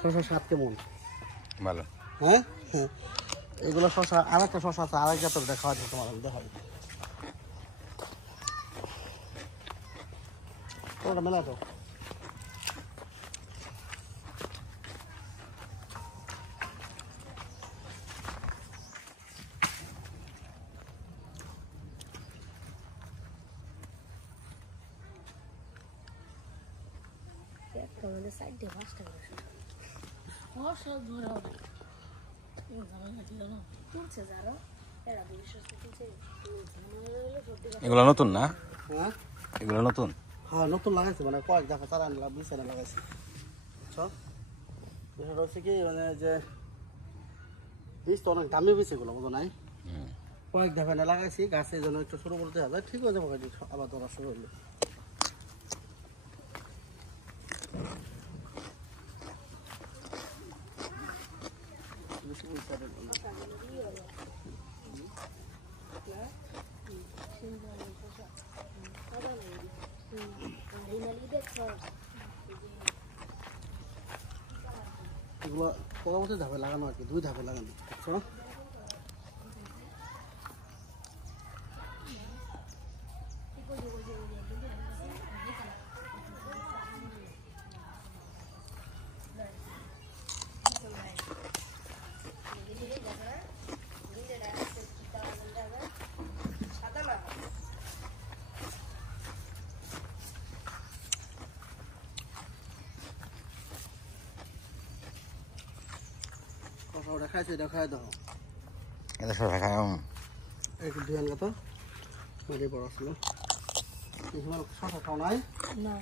শশা 7 কেমন ভালো হ্যাঁ হ্যাঁ এগুলো শশা আরেকটা শশা আছে আরেক জাতের দেখা আছে তোমার আমি দেখাবো ওটা মেলা তো আমাদের সাইড দিয়ে বাসটা করে সব ধরে হবে তুলছে যারা এরা বিশ্বাস করছে এগুলো নতুন না হ্যাঁ এগুলো নতুন হ্যাঁ নতুন লাগাইছে মানে কয়েক দেখা তারা আনলাম বিছানা লাগাইছে সব বিষয়টা হচ্ছে কি মানে যে বীজ তো অনেক দামি বীজ এগুলো বুঝো নাই কয়েক দেখা না লাগাইছি গাছের জন্য একটু ছোটো বলতে হবে ঠিক হয়ে যাবে আবার ধরা শুরু হলো এগুলো পরবর্তী ধাপে লাগানো আর কি 2 ধাপে লাগানো বুঝছো ওটা খাইছে এটা খাই দাও এটা সব খায় একটু ধ্যান কত মানে বড় ছিল এই সময় শশা খাও নাই না